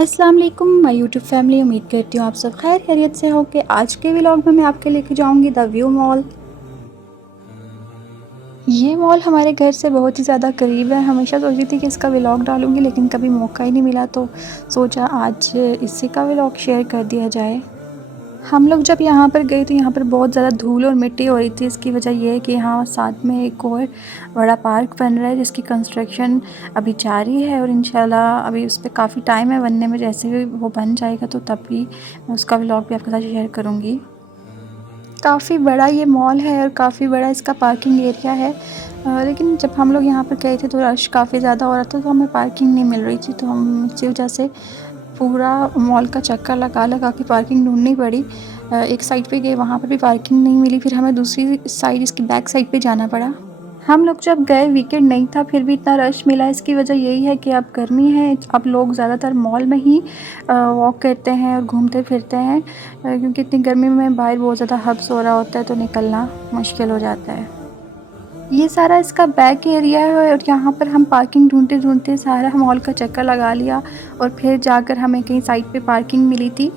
अस्सलाम वालेकुम my YouTube family. उम्मीद करती हूँ आप सब खैर खैरियत से हो। कि आज के व्लॉग में मैं आपके लेके जाऊँगी द व्यू मॉल। ये मॉल हमारे घर से बहुत ही ज़्यादा करीब है। हमेशा सोचती थी कि इसका व्लॉग डालूँगी, लेकिन कभी मौका ही नहीं मिला, तो सोचा आज इसी का व्लॉग शेयर कर दिया जाए। हम लोग जब यहाँ पर गए तो यहाँ पर बहुत ज़्यादा धूल और मिट्टी हो रही थी। इसकी वजह ये है कि यहाँ साथ में एक और बड़ा पार्क बन रहा है जिसकी कंस्ट्रक्शन अभी जारी है, और इंशाल्लाह अभी उस पर काफ़ी टाइम है बनने में। जैसे भी वो बन जाएगा तो तब भी मैं उसका व्लॉग भी आपके साथ शेयर करूँगी। काफ़ी बड़ा ये मॉल है और काफ़ी बड़ा इसका पार्किंग एरिया है। लेकिन जब हम लोग यहाँ पर गए थे तो रश काफ़ी ज़्यादा हो रहा था, तो हमें पार्किंग नहीं मिल रही थी, तो हम इसी वजह से पूरा मॉल का चक्कर लगा लगा के पार्किंग ढूंढनी पड़ी। एक साइड पे गए, वहाँ पर भी पार्किंग नहीं मिली, फिर हमें दूसरी साइड इसकी बैक साइड पे जाना पड़ा। हम लोग जब गए वीकेंड नहीं था, फिर भी इतना रश मिला। इसकी वजह यही है कि अब गर्मी है, अब लोग ज़्यादातर मॉल में ही वॉक करते हैं और घूमते फिरते हैं, क्योंकि इतनी गर्मी में बाहर बहुत ज़्यादा हब्स हो रहा होता है, तो निकलना मुश्किल हो जाता है। ये सारा इसका बैक एरिया है, और यहाँ पर हम पार्किंग ढूंढते ढूंढते सारा मॉल का चक्कर लगा लिया, और फिर जाकर हमें कहीं साइड पे पार्किंग मिली थी।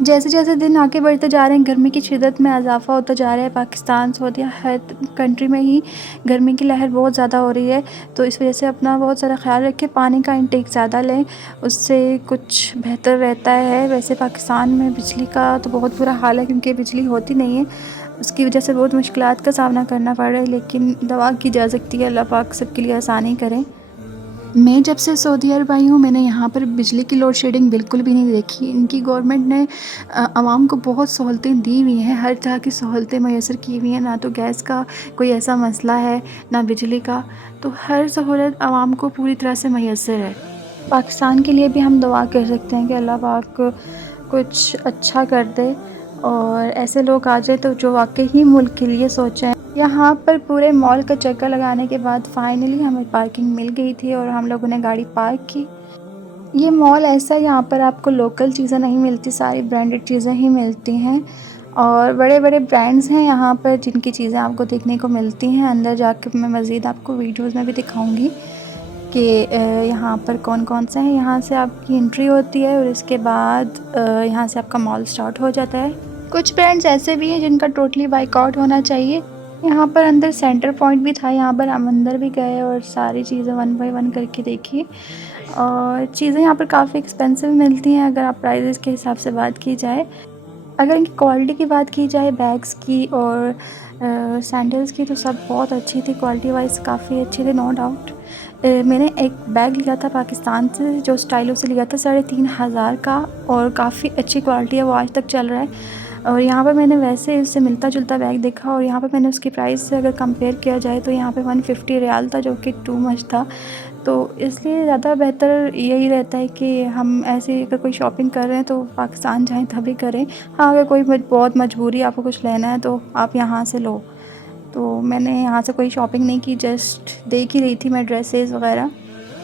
जैसे जैसे दिन आगे बढ़ते जा रहे हैं, गर्मी की शिद्दत में इजाफा होता जा रहा है। पाकिस्तान, सऊदी, हर कंट्री में ही गर्मी की लहर बहुत ज़्यादा हो रही है, तो इस वजह से अपना बहुत सारा ख्याल रखें, पानी का इंटेक ज़्यादा लें, उससे कुछ बेहतर रहता है। वैसे पाकिस्तान में बिजली का तो बहुत बुरा हाल है, क्योंकि बिजली होती नहीं है, उसकी वजह से बहुत मुश्किलात का सामना करना पड़ रहा है, लेकिन दुआ की जा सकती है अल्लाह पाक सबके लिए आसानी करें। मैं जब से सऊदी अरब आई हूँ, मैंने यहाँ पर बिजली की लोड शेडिंग बिल्कुल भी नहीं देखी। इनकी गवर्नमेंट ने आवाम को बहुत सहूलतें दी हुई हैं, हर तरह की सहूलतें मैसर की हुई हैं। ना तो गैस का कोई ऐसा मसला है, ना बिजली का, तो हर सहूलत आवाम को पूरी तरह से मैसर है। पाकिस्तान के लिए भी हम दुआ कर सकते हैं कि अल्लाह पाक कुछ अच्छा कर दे, और ऐसे लोग आ जाए तो जो वाकई ही मुल्क के लिए सोचें। यहाँ पर पूरे मॉल का चक्कर लगाने के बाद फाइनली हमें पार्किंग मिल गई थी, और हम लोगों ने गाड़ी पार्क की। ये मॉल ऐसा, यहाँ पर आपको लोकल चीज़ें नहीं मिलती, सारी ब्रांडेड चीज़ें ही मिलती हैं, और बड़े बड़े ब्रांड्स हैं यहाँ पर जिनकी चीज़ें आपको देखने को मिलती हैं। अंदर जाकर मैं मज़ीद आपको वीडियोज़ में भी दिखाऊँगी कि यहाँ पर कौन कौन से हैं। यहाँ से आपकी एंट्री होती है, और इसके बाद यहाँ से आपका मॉल स्टार्ट हो जाता है। कुछ ब्रांड्स ऐसे भी हैं जिनका टोटली बाइकआउट होना चाहिए। यहाँ पर अंदर सेंटर पॉइंट भी था, यहाँ पर हम अंदर भी गए और सारी चीज़ें वन बाय वन करके देखी, और चीज़ें यहाँ पर काफ़ी एक्सपेंसिव मिलती हैं अगर आप प्राइसेस के हिसाब से बात की जाए। अगर इनकी क्वालिटी की बात की जाए, बैग्स की और सैंडल्स की, तो सब बहुत अच्छी थी, क्वालिटी वाइज काफ़ी अच्छी थी, नो डाउट। मैंने एक बैग लिया था पाकिस्तान से, जो स्टाइलो से लिया था, 3,500 का, और काफ़ी अच्छी क्वालिटी है, वो आज तक चल रहा है। और यहाँ पर मैंने वैसे इससे मिलता जुलता बैग देखा, और यहाँ पर मैंने उसकी प्राइस से अगर कंपेयर किया जाए तो यहाँ पे 150 रियाल था, जो कि टू मच था। तो इसलिए ज़्यादा बेहतर यही रहता है कि हम ऐसे अगर कोई शॉपिंग कर रहे हैं तो पाकिस्तान जाएं तभी करें। हाँ, अगर कोई बहुत मजबूरी आपको कुछ लेना है तो आप यहाँ से लो। तो मैंने यहाँ से कोई शॉपिंग नहीं की, जस्ट देख ही रही थी मैं ड्रेसेस वगैरह।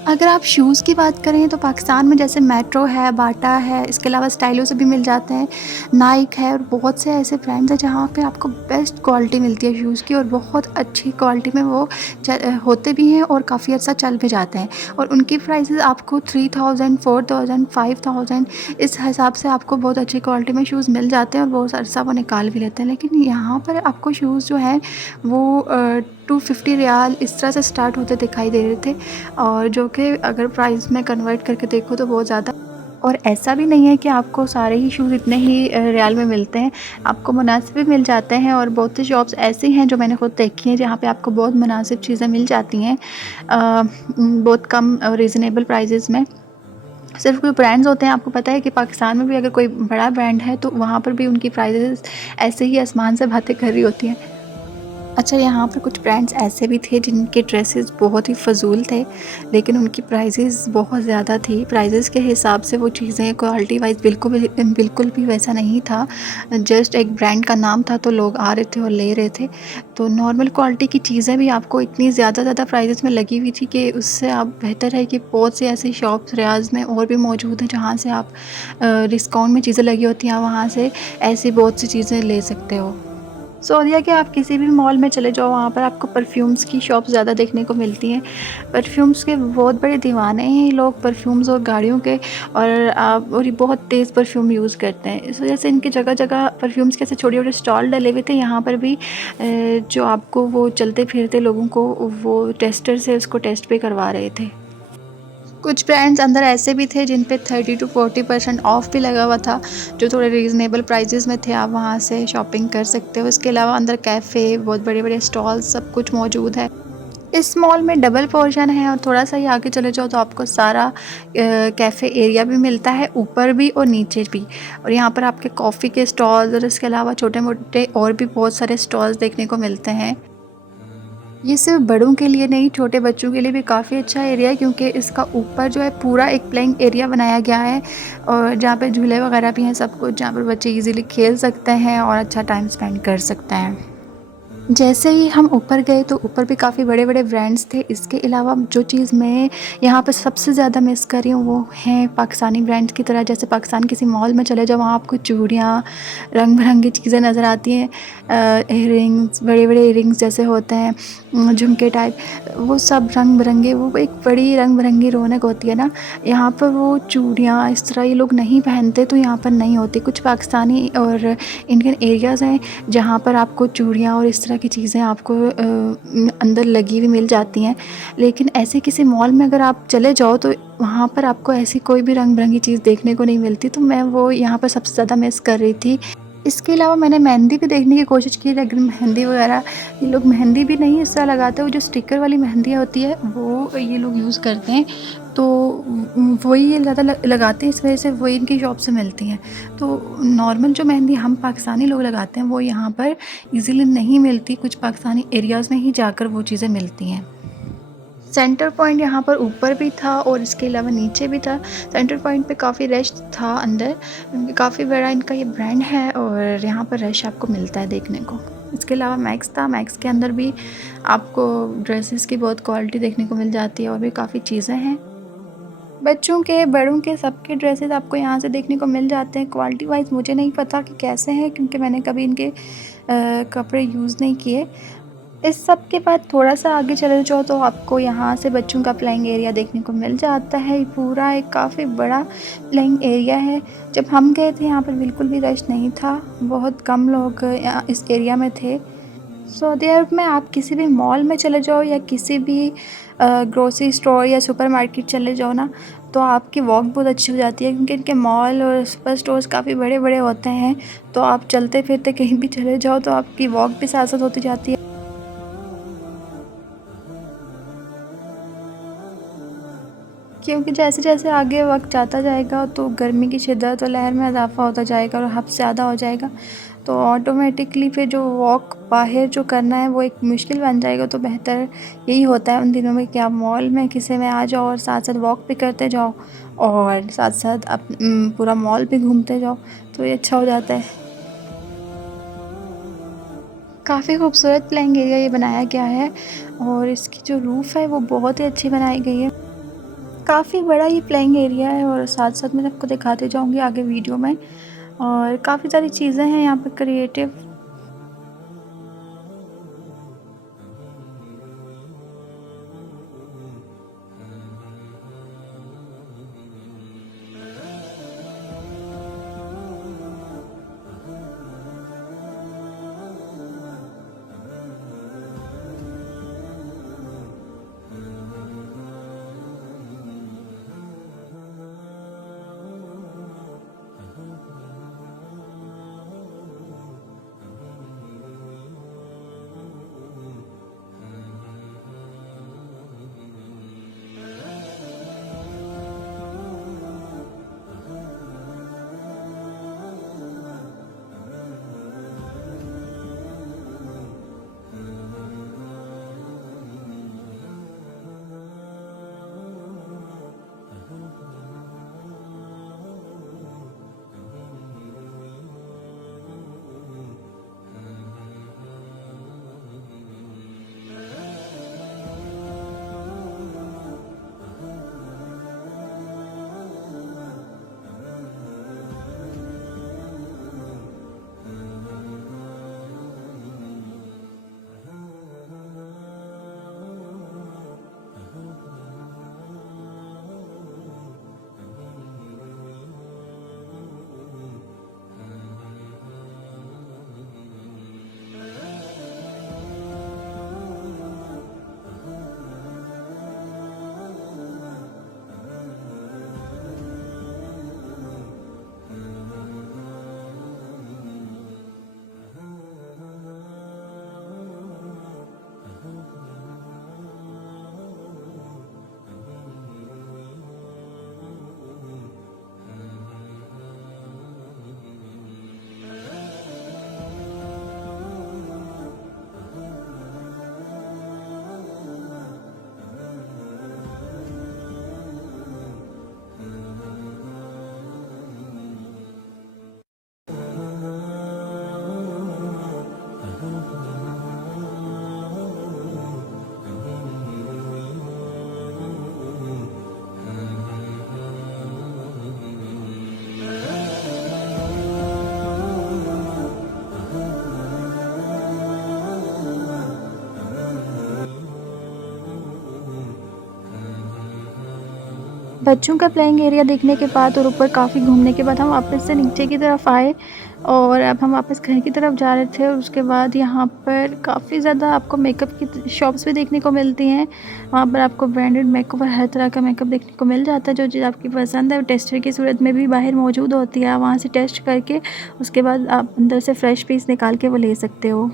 अगर आप शूज़ की बात करें तो पाकिस्तान में जैसे मेट्रो है, बाटा है, इसके अलावा स्टाइलो से भी मिल जाते हैं, नाइक है, और बहुत से ऐसे ब्रांड्स हैं जहाँ पे आपको बेस्ट क्वालिटी मिलती है शूज़ की, और बहुत अच्छी क्वालिटी में वो होते भी हैं और काफ़ी अर्सा चल भी जाते हैं। और उनकी प्राइसेस आपको 3000, 4000, 5000 इस हिसाब से आपको बहुत अच्छी क्वालिटी में शूज़ मिल जाते हैं, और बहुत अर्सा वो निकाल भी लेते हैं। लेकिन यहाँ पर आपको शूज़ जो हैं वो 250 रियाल इस तरह से स्टार्ट होते दिखाई दे रहे थे, और जो कि अगर प्राइस में कन्वर्ट करके देखो तो बहुत ज़्यादा। और ऐसा भी नहीं है कि आपको सारे ही शूज़ इतने ही रियाल में मिलते हैं, आपको मुनासिब भी मिल जाते हैं, और बहुत सी शॉप्स ऐसी हैं जो मैंने खुद देखी हैं जहाँ पे आपको बहुत मुनासिब चीज़ें मिल जाती हैं बहुत कम रीज़नेबल प्राइजेज़ में। सिर्फ कोई ब्रांड्स होते हैं, आपको पता है कि पाकिस्तान में भी अगर कोई बड़ा ब्रांड है तो वहाँ पर भी उनकी प्राइजेज़ ऐसे ही आसमान से बातें कर रही होती हैं। अच्छा, यहाँ पर कुछ ब्रांड्स ऐसे भी थे जिनके ड्रेसेस बहुत ही फ़जूल थे, लेकिन उनकी प्राइसेस बहुत ज़्यादा थी। प्राइसेस के हिसाब से वो चीज़ें क्वालिटी वाइज बिल्कुल भी वैसा नहीं था। जस्ट एक ब्रांड का नाम था तो लोग आ रहे थे और ले रहे थे। तो नॉर्मल क्वालिटी की चीज़ें भी आपको इतनी ज़्यादा प्राइसेस में लगी हुई थी कि उससे आप बेहतर है कि बहुत से ऐसी शॉप्स रियाज़ में और भी मौजूद हैं जहाँ से आप डिस्काउंट में चीज़ें लगी होती हैं, वहाँ से ऐसी बहुत सी चीज़ें ले सकते हो। सऊदीया के आप किसी भी मॉल में चले जाओ, वहाँ पर आपको परफ्यूम्स की शॉप ज़्यादा देखने को मिलती हैं। परफ्यूम्स के बहुत बड़े दीवाने हैं ये लोग, परफ्यूम्स और गाड़ियों के। और ये बहुत तेज़ परफ्यूम यूज़ करते हैं। इस वजह से इनकी जगह-जगह परफ्यूम्स के ऐसे छोटे-छोटे स्टॉल डले हुए थे। यहाँ पर भी जो आपको वो चलते-फिरते लोगों को वो टेस्टर से उसको टेस्ट भी करवा रहे थे। कुछ ब्रांड्स अंदर ऐसे भी थे जिन पे 30 टू 40% ऑफ भी लगा हुआ था, जो थोड़े रीज़नेबल प्राइसेस में थे। आप वहाँ से शॉपिंग कर सकते हो। इसके अलावा अंदर कैफ़े, बहुत बड़े-बड़े स्टॉल्स, सब कुछ मौजूद है। इस मॉल में डबल पोर्शन है और थोड़ा-सा ही आगे चले जाओ तो आपको सारा कैफ़े एरिया भी मिलता है, ऊपर भी और नीचे भी। और यहाँ पर आपके कॉफ़ी के स्टॉल्स और इसके अलावा छोटे-मोटे और भी बहुत सारे स्टॉल्स देखने को मिलते हैं। ये सिर्फ बड़ों के लिए नहीं, छोटे बच्चों के लिए भी काफ़ी अच्छा एरिया है, क्योंकि इसका ऊपर जो है पूरा एक प्लेइंग एरिया बनाया गया है और जहाँ पे झूले वगैरह भी हैं, सब कुछ, जहाँ पर बच्चे इजीली खेल सकते हैं और अच्छा टाइम स्पेंड कर सकते हैं। जैसे ही हम ऊपर गए तो ऊपर भी काफ़ी बड़े-बड़े ब्रांड्स थे। इसके अलावा जो चीज़ मैं यहाँ पे सबसे ज़्यादा मिस कर रही हूँ वो हैं पाकिस्तानी ब्रांड्स की तरह। जैसे पाकिस्तान किसी मॉल में चले जाओ, वहाँ आपको चूड़ियाँ, रंग-बिरंगी चीज़ें नज़र आती हैं। इयररिंग्स, बड़े-बड़े इयररिंग्स जैसे होते हैं, झुमके टाइप, वो सब रंग-बिरंगे, वो एक बड़ी रंग-बिरंगी रौनक होती है ना। यहाँ पर वो चूड़ियाँ इस तरह ये लोग नहीं पहनते, तो यहाँ पर नहीं होती। कुछ पाकिस्तानी और इंडियन एरियाज़ हैं जहाँ पर आपको चूड़ियाँ और इस तरह की चीज़ें आपको अंदर लगी हुई मिल जाती हैं। लेकिन ऐसे किसी मॉल में अगर आप चले जाओ तो वहाँ पर आपको ऐसी कोई भी रंग-बिरंगी चीज़ देखने को नहीं मिलती। तो मैं वो यहाँ पर सबसे ज़्यादा मिस कर रही थी। इसके अलावा मैंने मेहंदी भी देखने की कोशिश की, लेकिन मेहंदी वगैरह ये लोग मेहंदी भी नहीं इस तरह लगाते। वो जो स्टिकर वाली मेहंदियाँ होती है वो ये लोग यूज़ करते हैं। तो वही ये ज़्यादा लगाते हैं, इस वजह से वही इनकी शॉप से मिलती हैं। तो नॉर्मल जो मेहंदी हम पाकिस्तानी लोग लगाते हैं वो यहाँ पर ईज़िली नहीं मिलती। कुछ पाकिस्तानी एरियाज़ में ही जाकर वो चीज़ें मिलती हैं। सेंटर पॉइंट यहाँ पर ऊपर भी था और इसके अलावा नीचे भी था। सेंटर पॉइंट पे काफ़ी रश था अंदर, क्योंकि काफ़ी बड़ा इनका ये ब्रांड है और यहाँ पर रश आपको मिलता है देखने को। इसके अलावा मैक्स था, मैक्स के अंदर भी आपको ड्रेसेस की बहुत क्वालिटी देखने को मिल जाती है और भी काफ़ी चीज़ें हैं। बच्चों के, बड़ों के, सबके ड्रेसेस आपको यहाँ से देखने को मिल जाते हैं। क्वालिटी वाइज़ मुझे नहीं पता कि कैसे हैं, क्योंकि मैंने कभी इनके कपड़े यूज़ नहीं किए। इस सब के बाद थोड़ा-सा आगे चले जाओ तो आपको यहाँ से बच्चों का प्लेइंग एरिया देखने को मिल जाता है। ये पूरा एक काफ़ी बड़ा प्लेइंग एरिया है। जब हम गए थे यहाँ पर बिल्कुल भी रश नहीं था, बहुत कम लोग यहाँ इस एरिया में थे। सऊदी अरब में आप किसी भी मॉल में चले जाओ या किसी भी ग्रोसरी स्टोर या सुपरमार्केट चले जाओ ना, तो आपकी वॉक बहुत अच्छी हो जाती है, क्योंकि इनके मॉल और सुपर स्टोर्स काफ़ी बड़े-बड़े होते हैं। तो आप चलते-फिरते कहीं भी चले जाओ तो आपकी वॉक भी साथ-साथ होती जाती है। क्योंकि जैसे-जैसे आगे वक़्त जाता जाएगा तो गर्मी की शिद्दत और लहर में इज़ाफ़ा होता जाएगा और हद से ज़्यादा हो जाएगा। तो ऑटोमेटिकली फिर जो वॉक बाहर जो करना है वो एक मुश्किल बन जाएगा। तो बेहतर यही होता है उन दिनों में कि आप मॉल में किसी में आ जाओ और साथ-साथ वॉक भी करते जाओ और साथ-साथ पूरा मॉल भी घूमते जाओ, तो ये अच्छा हो जाता है। काफ़ी खूबसूरत प्लेइंग एरिया ये बनाया गया है और इसकी जो रूफ़ है वो बहुत ही अच्छी बनाई गई है। काफ़ी बड़ा ये प्लेइंग एरिया है और साथ-साथ मैं आपको दिखाते जाऊँगी आगे वीडियो में, और काफ़ी सारी चीज़ें हैं यहाँ पे क्रिएटिव। बच्चों का प्लेइंग एरिया देखने के बाद और ऊपर काफ़ी घूमने के बाद हम वापस से नीचे की तरफ आए और अब हम वापस घर की तरफ जा रहे थे और उसके बाद यहाँ पर काफ़ी ज़्यादा आपको मेकअप की शॉप्स भी देखने को मिलती हैं। वहाँ पर आपको ब्रांडेड मेकअप और हर तरह का मेकअप देखने को मिल जाता है। जो चीज़ आपकी पसंद है वो टेस्टर की सूरत में भी बाहर मौजूद होती है। आप वहाँ से टेस्ट करके उसके बाद आप अंदर से फ्रेश पीस निकाल के वो ले सकते हो।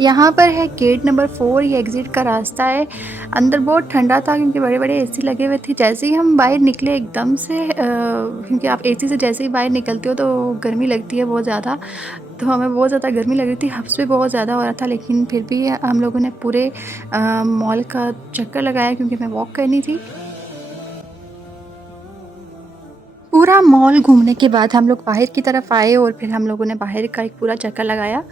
यहाँ पर है गेट नंबर 4, ये एग्ज़िट का रास्ता है। अंदर बहुत ठंडा था क्योंकि बड़े-बड़े एसी लगे हुए थे। जैसे ही हम बाहर निकले एकदम से क्योंकि आप एसी से जैसे ही बाहर निकलते हो तो गर्मी लगती है बहुत ज़्यादा। तो हमें बहुत ज़्यादा गर्मी लग रही थी, हब्स भी बहुत ज़्यादा हो रहा था, लेकिन फिर भी हम लोगों ने पूरे मॉल का चक्कर लगाया क्योंकि हमें वॉक करनी थी। पूरा मॉल घूमने के बाद हम लोग बाहर की तरफ आए और फिर हम लोगों ने बाहर का एक पूरा चक्कर लगाया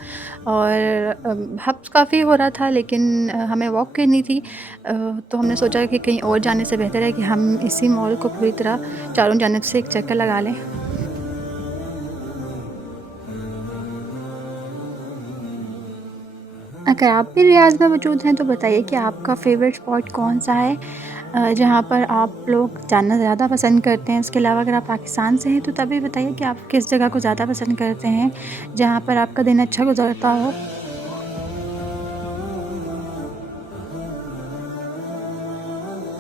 और हब्स काफ़ी हो रहा था, लेकिन हमें वॉक करनी थी। तो हमने सोचा कि कहीं और जाने से बेहतर है कि हम इसी मॉल को पूरी तरह चारों जानिब से एक चक्कर लगा लें। अगर आप भी रियाज़ में मौजूद हैं तो बताइए कि आपका फ़ेवरेट स्पॉट कौन-सा है जहाँ पर आप लोग जाना ज़्यादा पसंद करते हैं? इसके अलावा अगर आप पाकिस्तान से हैं तो तब भी बताइए कि आप किस जगह को ज़्यादा पसंद करते हैं, जहाँ पर आपका दिन अच्छा गुज़रता हो?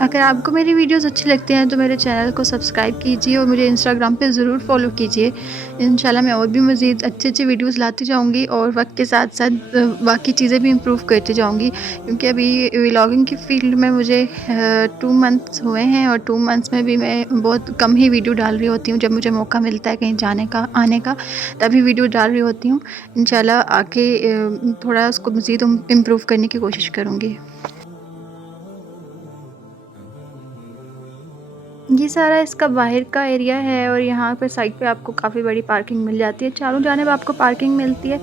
अगर आपको मेरी वीडियोस अच्छी लगती हैं तो मेरे चैनल को सब्सक्राइब कीजिए और मुझे इंस्टाग्राम पे ज़रूर फॉलो कीजिए। इंशाल्लाह मैं और भी मज़ीद अच्छी-अच्छी वीडियोस लाती जाऊँगी और वक्त के साथ-साथ बाकी चीज़ें भी इम्प्रूव करती जाऊँगी, क्योंकि अभी व्लॉगिंग की फ़ील्ड में मुझे 2 मंथ्स हुए हैं और 2 मंथ्स में भी मैं बहुत कम ही वीडियो डाल रही होती हूँ। जब मुझे मौका मिलता है कहीं जाने का, आने का, तभी वीडियो डाल रही होती हूँ। इंशाल्लाह आगे थोड़ा उसको मज़ीद इम्प्रूव करने की कोशिश करूँगी। ये सारा इसका बाहर का एरिया है और यहाँ पर साइड पे आपको काफ़ी बड़ी पार्किंग मिल जाती है। चारों जानिब आपको पार्किंग मिलती है।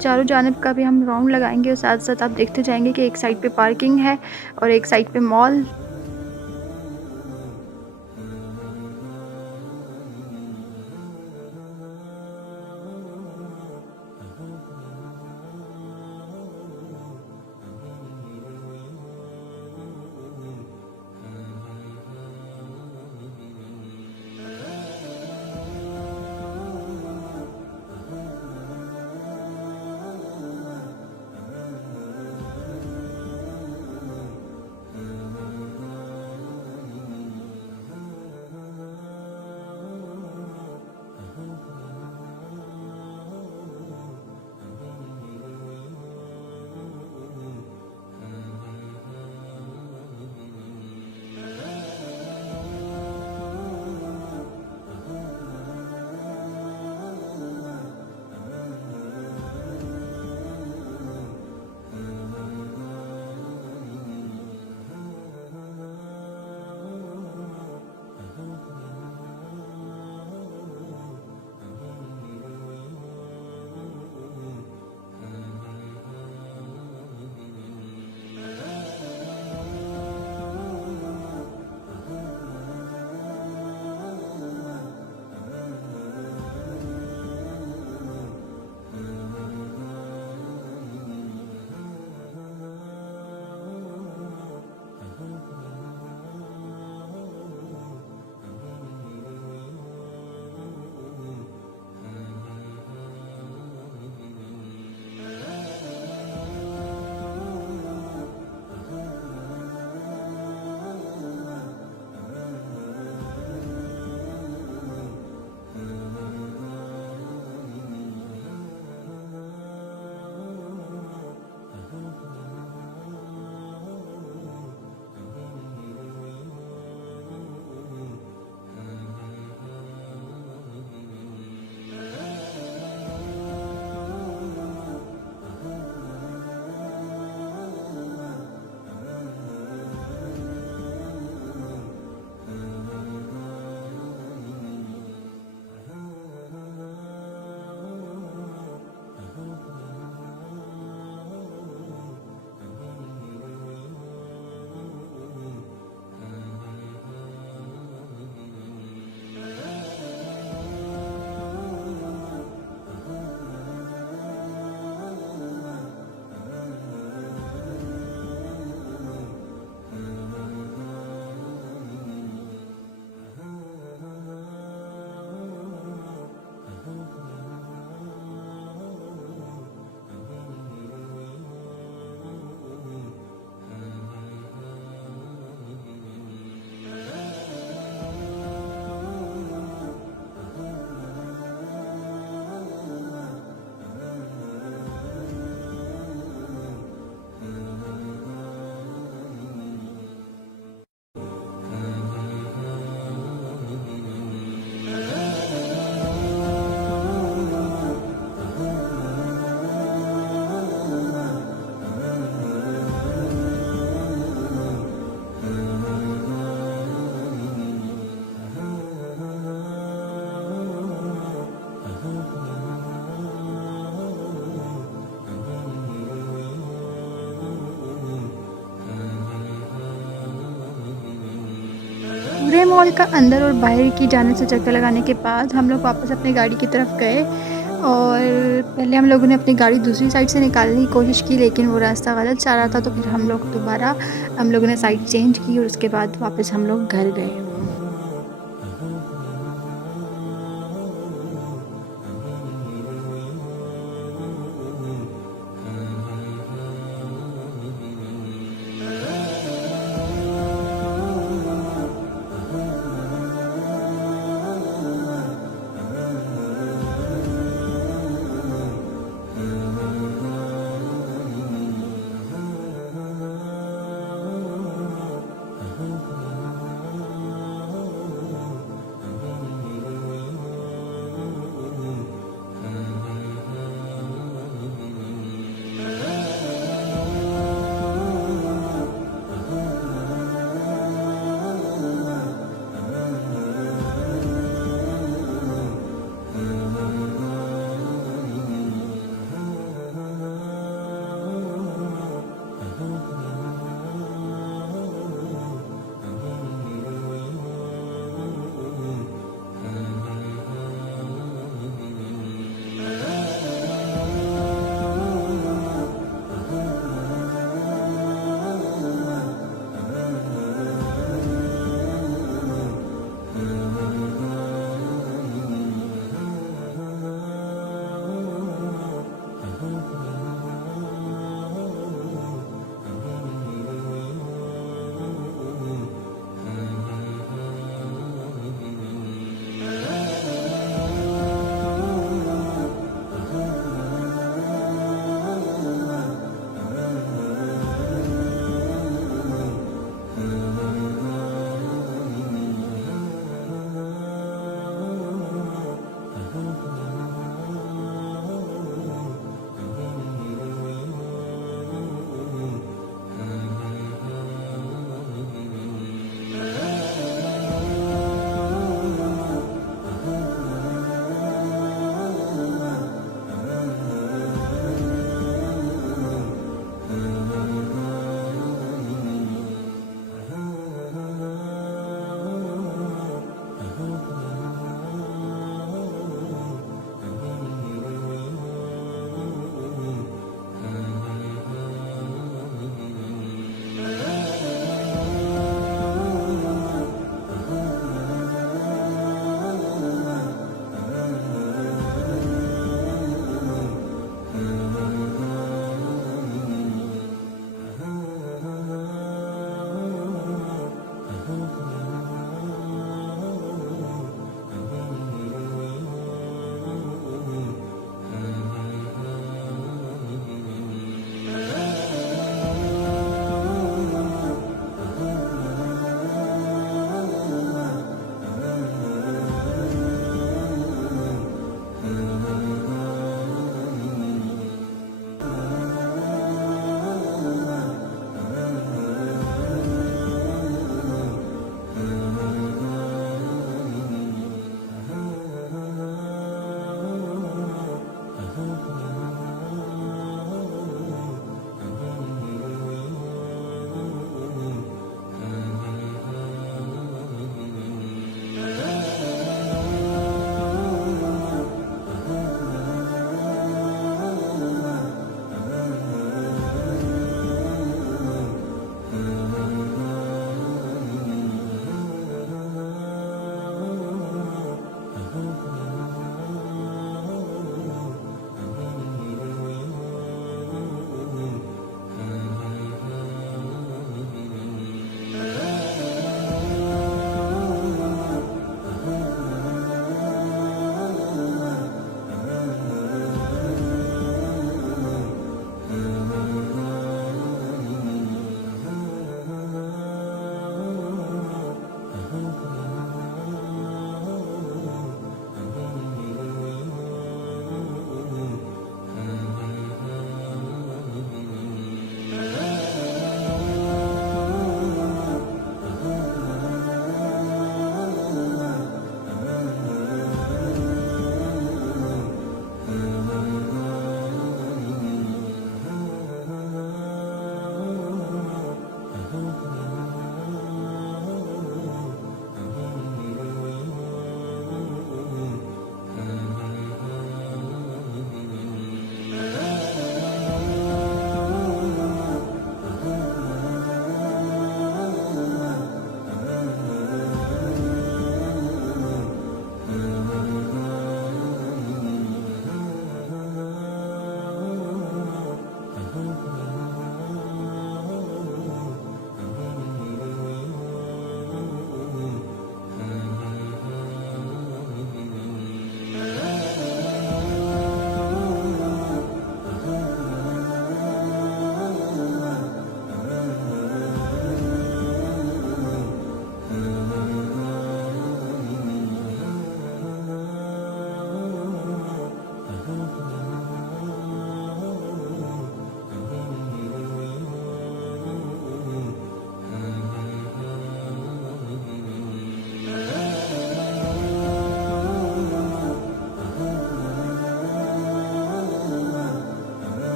चारों जानिब का भी हम राउंड लगाएँगे और साथ-साथ आप देखते जाएँगे कि एक साइड पे पार्किंग है और एक साइड पे मॉल। पूरे मॉल का अंदर और बाहर की जाने से चक्कर लगाने के बाद हम लोग वापस अपनी गाड़ी की तरफ गए और पहले हम लोगों ने अपनी गाड़ी दूसरी साइड से निकालने की कोशिश की, लेकिन वो रास्ता गलत जा रहा था, तो फिर हम लोगों ने साइड चेंज की और उसके बाद वापस हम लोग घर गए।